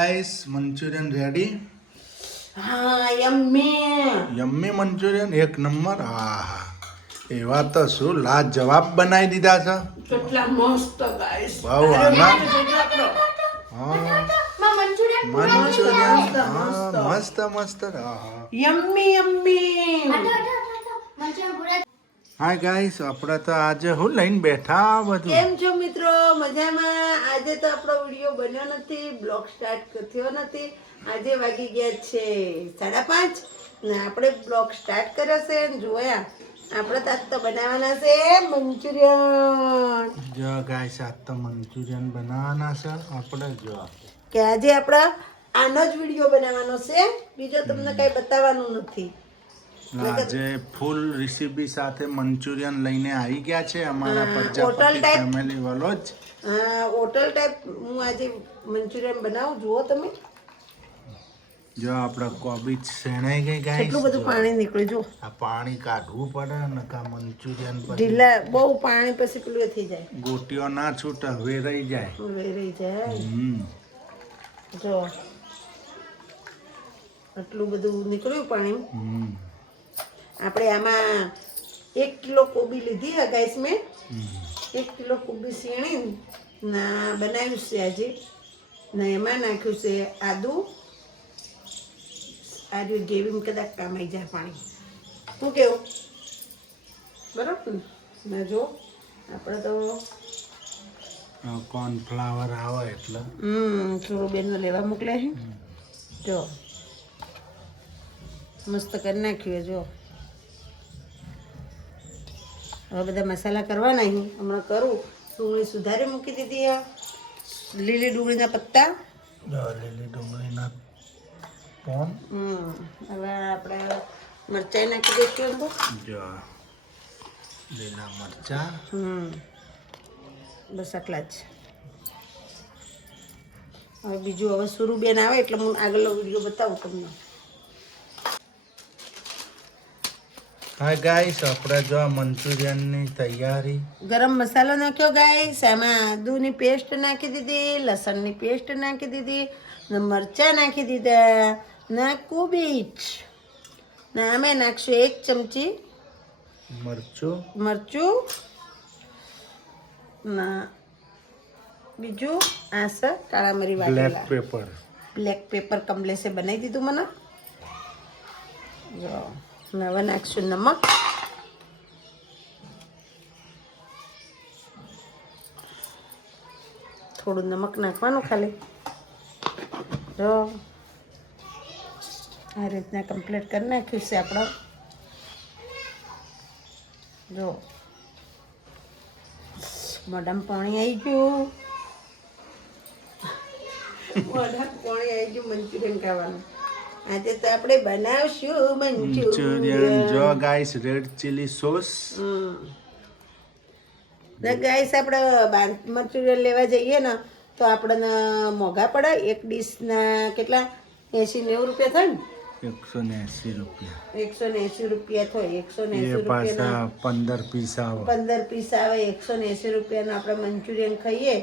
Guys Manchurian ready. हाँ yummy Manchurian एक number. आहा एवा तो શું લાજવાબ બનાવી દીધા છે। કેટલા મસ્ત ગાઈસ વાવ આનંદ। મંચુરિયન મસ્ત મસ્ત। યમ્મી હાય ગાઈસ આપણે તો આજે હું લઈને બેઠા બધું। કેમ છો મિત્રો? મજામાં? આજે તો આપણો વિડિયો બન્યો નથી, બ્લોગ સ્ટાર્ટ થયો નથી। આજે વાગી ગયા છે 5:30 ને આપણે બ્લોગ સ્ટાર્ટ કર્યો છે ને જોયા આપણે તો આજ તો બનાવવાના છે મંચુરિયન। જો ગાઈસ આજ તો મંચુરિયન બનાવવાના છે આપણે। જો કે આજે આપણે આનો જ વિડિયો બનાવવાનો છે, બીજો તમને કઈ બતાવવાનું નથી। આજે ફૂલ રેસીપી સાથે મંચુરિયન લઈને આવી ગયા છે અમારા હોટલ પ્રજાપતિ ટાઈપ ફેમિલી વાળો જ। હોટલ ટાઈપ હું આજે મંચુરિયન બનાવું। જુઓ તમે, જો આપણે કોબીજ શેણાઈ ગઈ ગાઈસ। કેટલું બધું પાણી નીકળ્યું જો। આ પાણી કાઢવું પડે ને કા મંચુરિયન પછી ઢીલા બહુ પાણી પછી પેલું થઈ જાય, ગોટીઓ ના છૂટે વેરાઈ જાય। વેરાઈ જાય। જો આટલું બધું નીકળ્યું પાણી। આપણે આમાં 1 કિલો કોબી લીધી હે ગાઈસ। મેં 1 કિલો કોબી સીણી ના બનાવ્યું છે આજે ને એમાં નાખ્યું છે આદુ। આદુ ગ્રેવી કદાચ કામ આવી જાય પાણી, શું કેવું? બરાબર ને? જો આપણે તો કોર્નફ્લાવર આવે એટલે થોડું બેન લેવા મોકલે છે। જો મસ્ત કરી નાખ્યું। જો હવે બધા મસાલા કરવાના અહીં હમણાં કરું। ડુંગળી સુધારી મૂકી દીધી આ લીલી ડુંગળીના પત્તા। જો લીલી ડુંગળીના પોન। હવે આપણે મરચાઈ નાખી દઈશું અંદર। જો લીલા મરચા। બસ આટલા જ। હવે બીજું હવે સુરુબેન આવે એટલે હું આગળનો વિડીયો બતાવું તમને। હાય ગાઈસ આપણે જો મંચુરિયનની તૈયારી। ગરમ મસાલો નાખ્યો ગાઈસ, એમાં આદુની પેસ્ટ નાખી દીધી, લસણની પેસ્ટ નાખી દીધી ને મરચાં નાખી દીધા ને કોબીજ ને અમે નાખશું 1 ચમચી મરચું ના બીજું આ છે કાળા મરી વાટેલા, બ્લેક પેપર કમલેશે બનાવી દીધું મને। જો હવે નાખશું નમક, થોડું નમક નાખવાનું ખાલી। જો આ રીતના કમ્પ્લીટ કરી નાખ્યું છે આપણે। જો મોઢામાં પાણી આવી ગયું, મોઢામાં પાણી આવી ગયું મંચુરિયન ખાવાનું। આજે તો આપણે બનાવશું મંચુરિયન। જો ગાઈસ રેડ ચીલી સોસ ને ગાઈસ આપણે મંચુરિયન લેવા જઈએ ને તો આપણને મોંઘા પડે। એક ડીશના કેટલા 80-90 રૂપિયા થાય ને? 180 રૂપિયા। 180 રૂપિયા થાય। 180 રૂપિયા 15 પીસ આવે। 15 પીસ આવે। 180 રૂપિયાનું આપણે મંચુરિયન ખાઈએ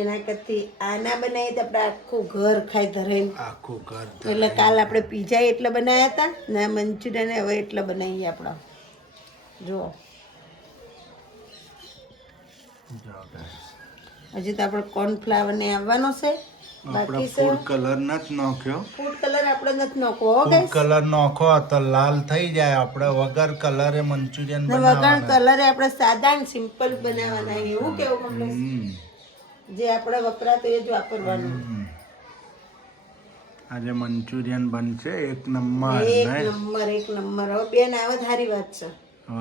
એના કરતી આના બનાવીએ તો આપણે આખું ઘર ખાઈ ધરાઈને આખું ઘર। એટલે કાલ આપણે પીઝા એટલે બનાવ્યા હતા ને મંચુરિયન હવે એટલે બનાવીએ આપણે। જો હજી તો આપણે કોર્નફ્લાવર ને આવવાનો છે બાકી છે। ફૂડ કલર નથી નાખ્યો। ફૂડ કલર આપણે નથી નાખવો હો ફૂડ ગાઈસ। કલર નાખો તો લાલ થઈ જાય। આપણે વગર કલરે મંચુરિયન વગર કલરે આપણે સાદા ને સિમ્પલ બનાવવાના। એવું કેવું કમલેશ? જે આપણે વપરાતો એ જ વાપરવાનું। આજે મંચુરિયન બનશે એક નંબર। એક નંબર। હવે બેન આવે સારી વાત છે।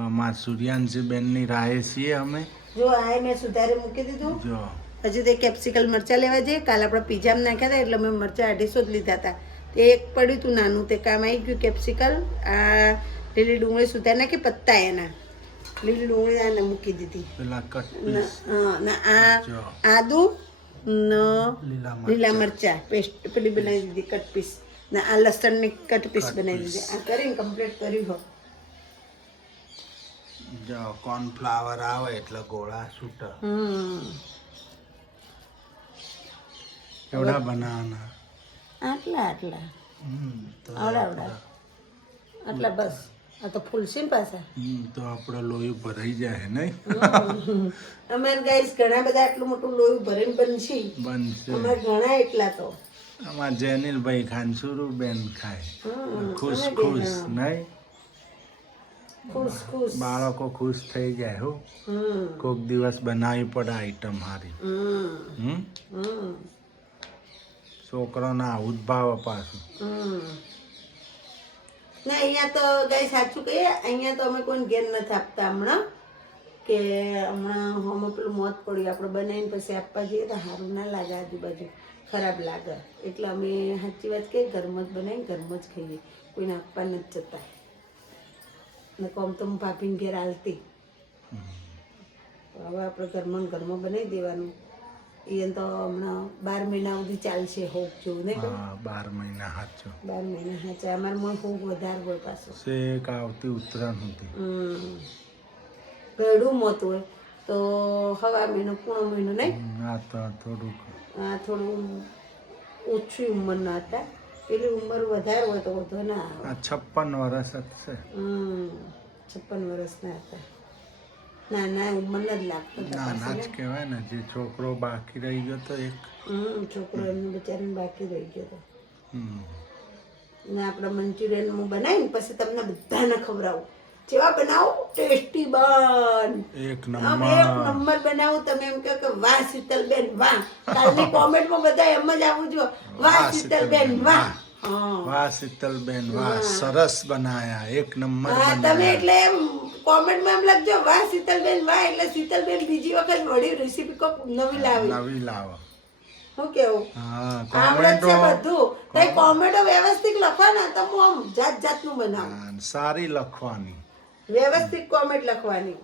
અમાર સૂર્યાંશી બેનની રાહે છીએ અમે। જો આ મેં સુધારી મૂકી દીધું। જો હજી તે કેપ્સિકલ મરચાં લેવા જઈએ। કાલ આપણે પીઝામાં નાખ્યા હતા એટલે મેં મરચાં 250 જ લીધા હતા। તે એક પડ્યું હતું નાનું, તે કામ આવી ગયું કેપ્સિકલ। આ લીલી ડુંગળી સુધારી નાખી, પત્તા એના લીલી ડુંગળી આને મૂકી દીધી। પેલા કટ આ આદુ લીલા મરચાં પેસ્ટ પેલી બનાવી દીધી કટ પીસ ને આ લસણની કટ પીસ બનાવી દીધી। આ કરીને કમ્પ્લીટ કર્યું હો। જો કોર્નફ્લાવર આવે એટલે ગોળા છૂટે। એવડા બનાવવાના। આટલા તો આવડા આટલા બસ આ તો ફૂલશે ને પાછા તો આપણો લોહી ભરાઈ જાય નહીં અમારે ગાઈસ ઘણા બધા આટલું મોટું લોહી ભરીને બનશે બનશે અમારે ઘણા એટલા તો આમાં જેનિલભાઈ ખાન સુરુબેન ખાય ખુશ અને ખુશ નહીં ખુશ ખુશ બાળકો ખુશ થઈ જાય હો કોક દિવસ બનાવી પડે આઈટમ હારી છોકરાના આવું જ ભાવ પાછું ને અહીંયા તો ગાઈસ સાચું કહીએ અહીંયા તો અમે કોઈ ઘેર નથી આપતા હમણાં કે હમણાં હમણાં પેલું મોત પડ્યું આપણે બનાવીને પછી આપવા જઈએ તો સારું ના લાગે આજુબાજુ ખરાબ લાગે એટલે અમે સાચી વાત કહીએ ઘરમાં જ બનાવીને ઘરમાં જ ખાઈએ કોઈને આપવા નથી જતા ને કોમ તો હું ભાભીને ઘેર હાલતી હવે આપણે ઘરમાં ને ઘરમાં બનાવી દેવાનું એ તો હમણાં 12 મહિના સુધી ચાલશે હોક જેવું નહીં 12 મહિના હાચો 12 મહિના હાચા અમારે હોક વધારે હોય પાછું શેક આવતી ઉત્તરાયણ સુધી ગળું મોત હોય તો હવા મહિનો પૂણો મહિનો નહીં આ તો થોડુંક આ થોડું ઓછી ઉંમરના હતા પેલી ઉંમર વધારે હોય તો વધુ ના આવે આ 56 વર્ષ જ છે 56 વર્ષના હતા ના ઉંમરના જ લાગતો નાના જ કહેવાય ને જે છોકરો બાકી રહી ગયો તો એક છોકરો એમને બિચારાને બાકી રહી ગયો હતો ને આપણે મંચુરિયન હું બનાવીને પછી તમને બધાને ખવડાવું જેવા બનાવું ટેસ્ટી બન એક એક નંબર બનાવું તમે એમ કહો કે વાહ શીતલબેન વાહ કાલની કોમેન્ટમાં બધા એમ જ આવું જો વાહ શીતલબેન વાહ વાહ શીતલબેન વાહ સરસ બનાયા એક નંબર તમે એટલે કોમેન્ટમાં એમ લખજો વાહ શીતલબેન વાહ એટલે શીતલબેન બીજી વખત વળી રેસીપી કોક નવી લાવો શું કેવું હા આવડે છે બધું તો કોમેન્ટો વ્યવસ્થિત લખવાના તો હું આમ જાતનું બનાવું સારી લખવાની વ્યવસ્થિત કોમેન્ટ લખવાની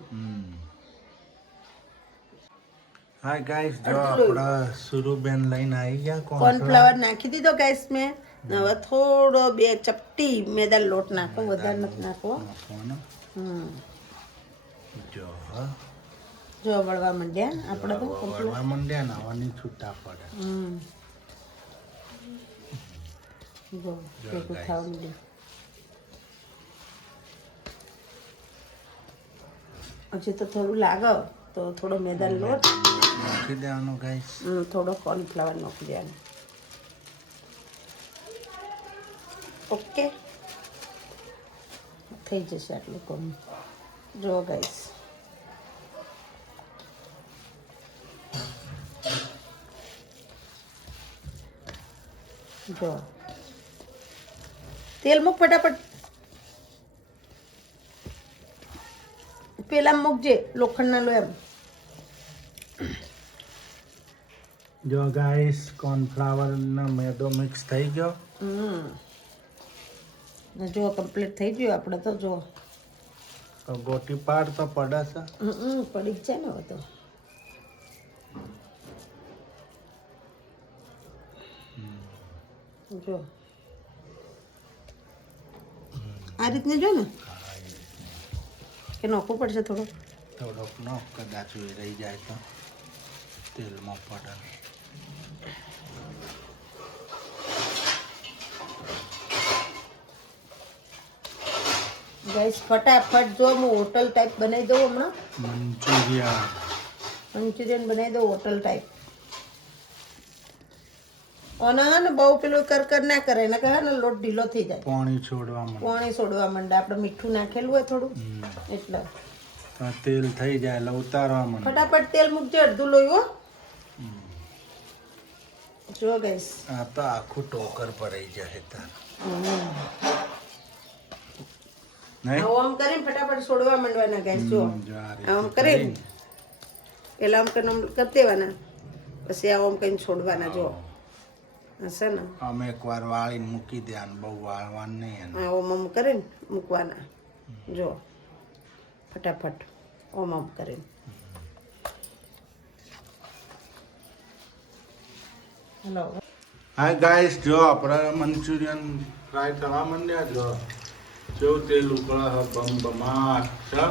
હાય ગાઈસ જો આપણા સુરુબેન લઈને આવી ગયા કોર્નફ્લાવર નાખી દીધો ગાઈસ મેં હવે થોડો 2 ચપટી મેદા લોટ નાખો વધારે નથી નાખવો જો વળવા માંડ્યા આપણે તો વળવા માંડ્યા નાવાની છૂટા પડે જો ભેગું થવા માંડ્યું હજી તો થોડું લાગે તો થોડો મેદા લોટ નાખી દેવાનો ગાઈસ થોડો કોર્નફ્લાવર નાખી દેવાનો ઓકે થઈ જશે આટલું કોમ જો ગાઈસ જો તેલ મૂક ફટાફટ પેલા મૂકજે લોખંડના લો એમ જો ગાઈસ કોર્નફ્લાવર નો મેદો મિક્સ થઈ ગયો જો કમ્પ્લીટ થઈ ગયું આપણે તો જો તો ગોટી પાડ તો પડે છે પડી જ છે ને હવે તો જો આ રીતને જો ને કે નોખવું પડશે થોડોક નો કદાચ રહી જાય તો તેલમાં પડે ગાઈસ ફટાફટ જો હું હોટલ ટાઈપ બનાવી દઉં હમણાં મંચુરિયન બનાવી દઉં હોટલ ટાઈપ અને ને બહુ પેલું કર ના કરે ને કહે ને લોટ ઢીલો થઈ જાય પાણી છોડવા માંડે આપણે મીઠું નાખેલું હોય થોડું એટલે તેલ થઈ જાય એટલે ઉતારવા માંડે ફટાફટ તેલ મૂકજો અડધું લોયું જો ગાઈસ આ તો આખું ટોકર ભરાઈ જાય તાર આમ કરીને ફટાફટ છોડવા માંડવાના ગાઈસ જો આમ કરીને પેલા આમ કરીને કરી દેવાના પછી આમ કરીને છોડવાના જો હશે ને અમે એકવાર વાળીને મૂકી દેવાનું બહુ વાળવાનું નહીં આમ કરીને મૂકવાના જો ફટાફટ આમ કરીને હેલો હા ગાઈસ જો આપણા મંચુરિયન ફ્રાય થવા માંડ્યા જો જેવું તેલ ઉકળે બમ બમાટ છે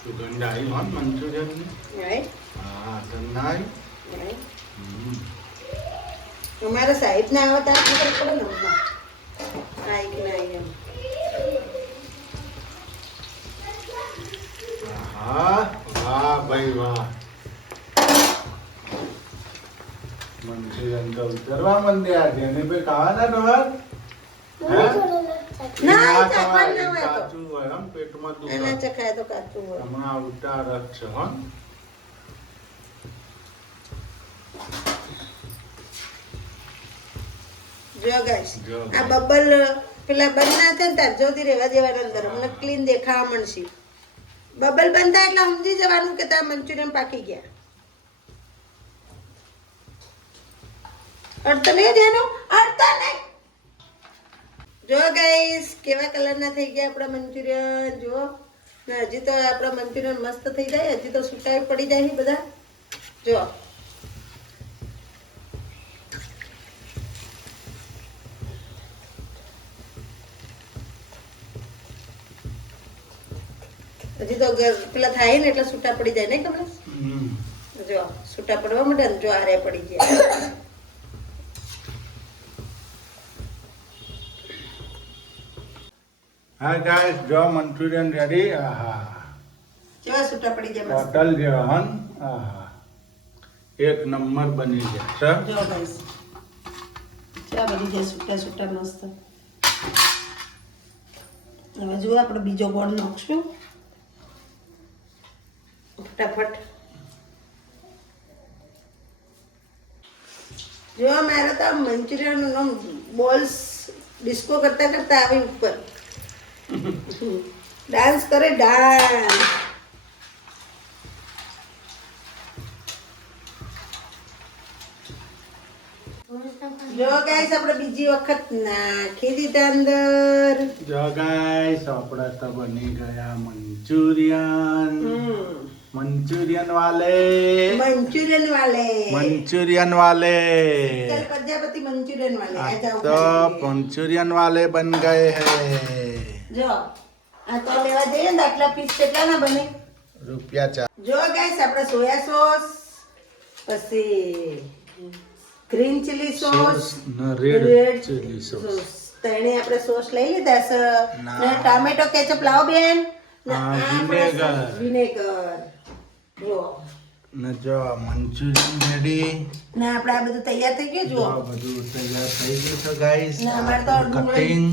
સુગંધ આવી હોત મંચુરિયન ની હા નાય અમારે સાહેબ ના આવે તો ખબર પડે ને હમણાં આઈ કે ના એમ હા વાહ ભાઈ વાહ મંચુરિયન તો ઉતરવા મંડ્યા જેને ભાઈ ખાવાના તમાર ના એ ચાખવાનું ના હોય તો કાચું હોય આમ પેટમાં એના દુખે ચખાય તો કાચું હોય હમણાં ઉતાર જ છે હો જો ગાઈસ જો આ બબલ પેલા બંધ ના થાય ને તાર જોતી રહેવા દેવાના અંદર હમણાં ક્લીન દેખાવા મળશે બબલ બંધ થાય એટલે સમજી જવાનું કે તાર મંચુરિયન પાકી ગયા અડતો નહીં ધ્યાનો અડતો નહીં જો ગાઈસ કેવા કલરના થઈ ગયા આપણા મંચુરિયન જો ને હજી તો આપણા મંચુરિયન મસ્ત થઈ જાય હજી તો સુકાઈ પડી જાય છે બધા જો હજી તો પેલા થાય ને એટલે છૂટા પડી જાય ને ખબર જો છૂટા પડવા માટે ને જો આરે પડી ગયા હા ગાઈસ જો મંચુરિયન રેડી આહા કેવા છૂટા પડી ગયા મસ્ત હોટલ જેવા હન આહા એક નંબર બની જશે જો ગાઈસ ચા બની જાય છૂટા છૂટા મસ્ત હવે જો આપણે બીજો ગોળ નાખશું ફટાફટ જો મારે તો મંચુરિયન નો બોલ્સ ડિસ્કો કરતા કરતા આવી ઉપર ડાન્સ કરે ડાન્સ જો ગાઈસ આપણે બીજી વખત નાખી દીધા અંદર જો ગાઈસ આપણા તો બની ગયા મંચુરિયન મંચુરિયન વાલે मंचूरियन वाले मंचूरियन वाले कल प्रजापति मंचूरियन वाले आ जाओ तो मंचूरियन वाले बन गए हैं जो आ तो लेवा जઈએ ને આટલા પીસ કેટલા ના બને રૂપિયા જો ગાઈસ આપણે સોયા સોસ પછી green chilli sauce red chilli sauce તણે આપણે સોસ લઈ લીધા છે ને ટામેટો કેચઅપ લાવો બેન વિનેગર જો ને જો મંચુરિયન રેડી ને આપણે આ બધું તૈયાર થઈ ગયું જો બધું તૈયાર થઈ ગયું છે ગાઈસ ને અમાર તો કટિંગ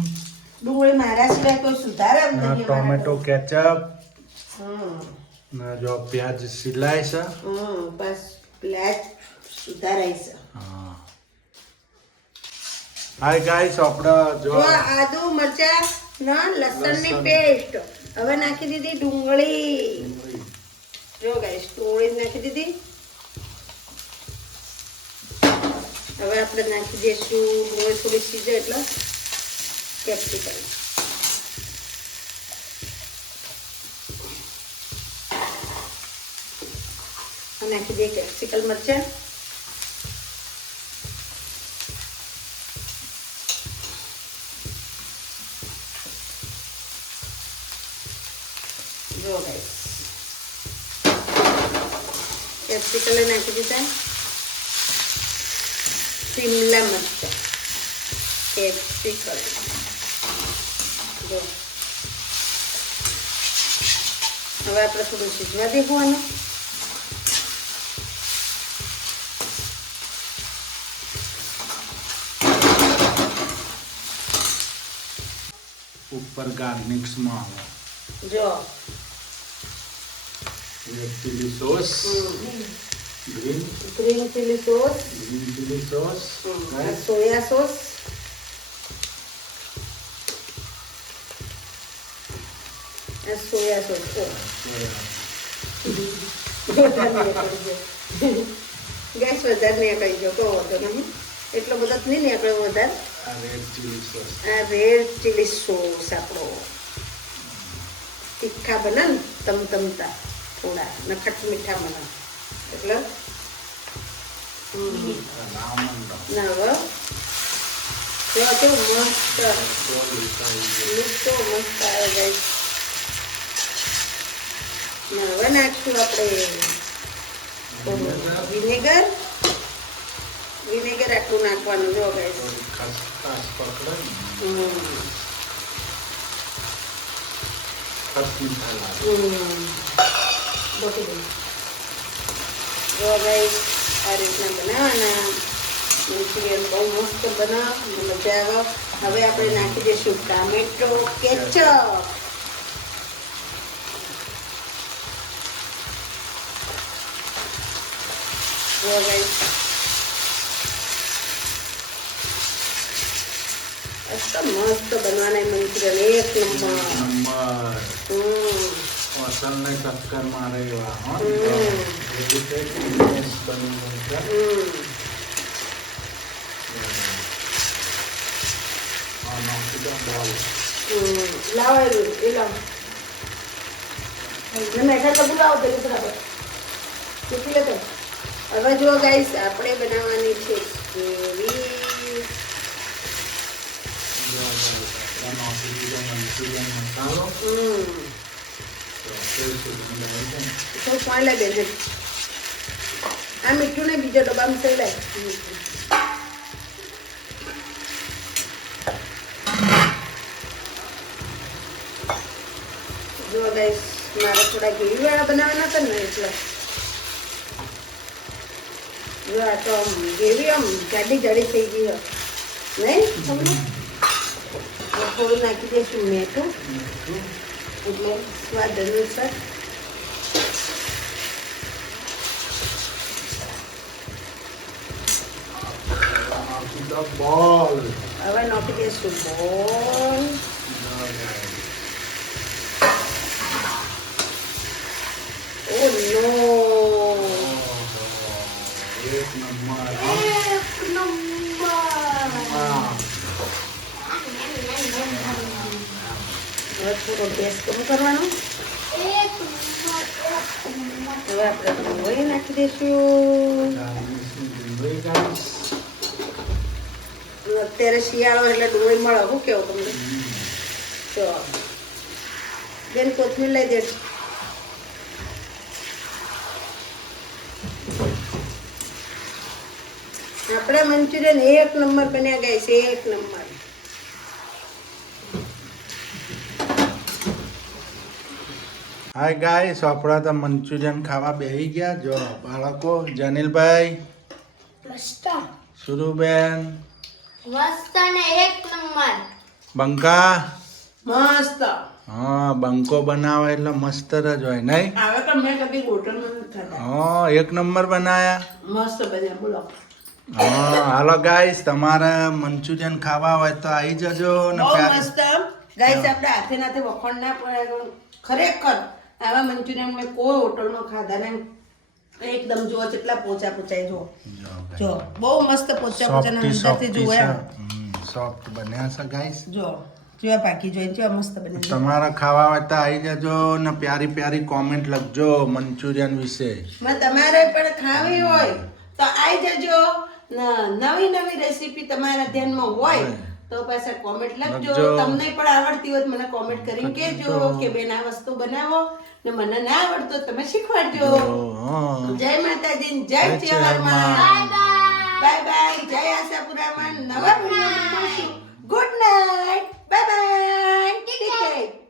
ડુંગળી મારા સિવાય કોઈ સુધારે એમ નહીં ટોમેટો કેચઅપ હમ ને જો પ્યાજ સિલાય છે બસ પ્યાજ સુધારાય છે હા હાય ગાઈસ આપણે જો જો આદુ મરચા ના લસણની પેસ્ટ હવે નાખી દીધી ડુંગળી જો ગાઈસ ડુંગળી નાખી દીધી હવે આપણે નાખી દઈશું ડુંગળી થોડી સીજે એટલે કેપ્સિકમ નાખી દઈએ કેપ્સિકમ મરચા જો ગાઈસ કેપ્સિકમ નાખી દીધા શિમલા મરચા કેપ્સિકમ જો હવે આપણે થોડું સીજવા દેવાનું ઉપર ગાર્નિશ માં જો red chilli sauce green chilli sauce soya sauce soya sauce gas વધારે નહીં કરી જો કહો તો નહીં એટલો બધો જ નહીં આપણે વધારે આ રેડ ચીલી સોસ આપણો તીખા બને ને તમતમતા થોડા નખટ મીઠા બને એટલે ના હવે જો કેવું મસ્ત લુક તો મસ્ત આવે જાય ને હવે નાખશું આપણે વિનેગર આટલું નાખવાનું જો ગાઈસ. ખસખસ પકડે ને, ખસમીઠા લાગે. બોટી દે. જો ગાઈસ આ રીતના બનાવવાના મંચુરિયન બહુ મસ્ત બનાવ મજા આવે. હવે આપણે નાખી દઈશું ટામેટો કેચઅપ. જો ગાઈસ મસ્ત બનવાના મંચુરિયન એક નંબર. અસલને ટક્કર મારે એવા હો. એ રીતે ફિટનેસ બની છે. આ નાખી દો બોલ. લાવાયું એ લાવ મેં તો બોલાવો પેલું બરાબર ચૂકી લેતો. હવે જુઓ ગાઈસ આપણે બનાવવાની છે ગ્રેવી. નાખી દીધો મંચુરિયન મસાલો. તો પાણી લાગે છે આ મીઠું ને બીજો ડબ્બામાં થઈ લાય. જો ગાઈસ મારે થોડા ગ્રેવી વાળા બનાવવાના હતા ને એટલે જો આ તો ગ્રેવી આમ જાડી જાડી થઈ ગઈ હોય નહીં તમને. થોડું નાખી દઈશું મેઠું એટલે સ્વાદ અનુસાર. બોલ. હવે નાખી દઈશું બોલ. ઓ નો એક નંબર. હવે થોડો ગેસ કમ કરવાનો. હવે આપણે ડુંગળી નાખી દઈશું. અત્યારે શિયાળો એટલે ડુંગળી મળે. શું કેવું તમને? તો બેન કોથમીર લઈ દેજો. આપણે મંચુરિયન એક નંબર બન્યા ગાઈસ એક નંબર. હાય ગાઈસ આપણા તો મંચુરિયન ખાવા બેસી ગયા. જો બાળકો જનીલભાઈ, સુરુબેન, મસ્ત ને એક નંબર. બંકા. મસ્ત. હા બંકો બનાવે એટલે મસ્ત જ હોય નહીં. હવે તો મેં કદી હોટલમાં નથી ખાધા. હા એક નંબર બનાયા. મસ્ત બન્યા બોલો. હા હાલો ગાઈસ તમારે મંચુરિયન ખાવા હોય તો આવી જજો ને બહુ પ્યાર. મસ્ત ગાઈસ આપણે હાથે નાથે વખોણ ના પડે. ખરેખર આવા મંચુરિયન મેં કોઈ હોટલમાં ખાધા ને એકદમ જો કેટલા પોચા પોચાય જો જો બહુ મસ્ત પોચા પોચા ના અંદરથી જોયા સોફ્ટ બન્યા છે ગાઈસ. જો જેવા પાકી જોઈ જેવા મસ્ત બને. તમારે ખાવા હોય તો આવી જજો ને પ્યારી પ્યારી કોમેન્ટ લખજો મંચુરિયન વિશે. તમારે પણ ખાવી હોય તો આવી જજો. નવી નવી રેસીપી તમારા ધ્યાનમાં હોય તો પાછા કોમેન્ટ લખજો. તમને પણ આવડતી હોય મને કોમેન્ટ કરીને કહેજો કે બેન આ વસ્તુ બનાવો ને મને ના આવડતો તમે શીખવાડજો. જય માતાજી જય ચેહરમાં. Bye bye. જય આશાપુરામાં નવા વિડીયોમાં મળશું. Good night. Bye bye. Take care.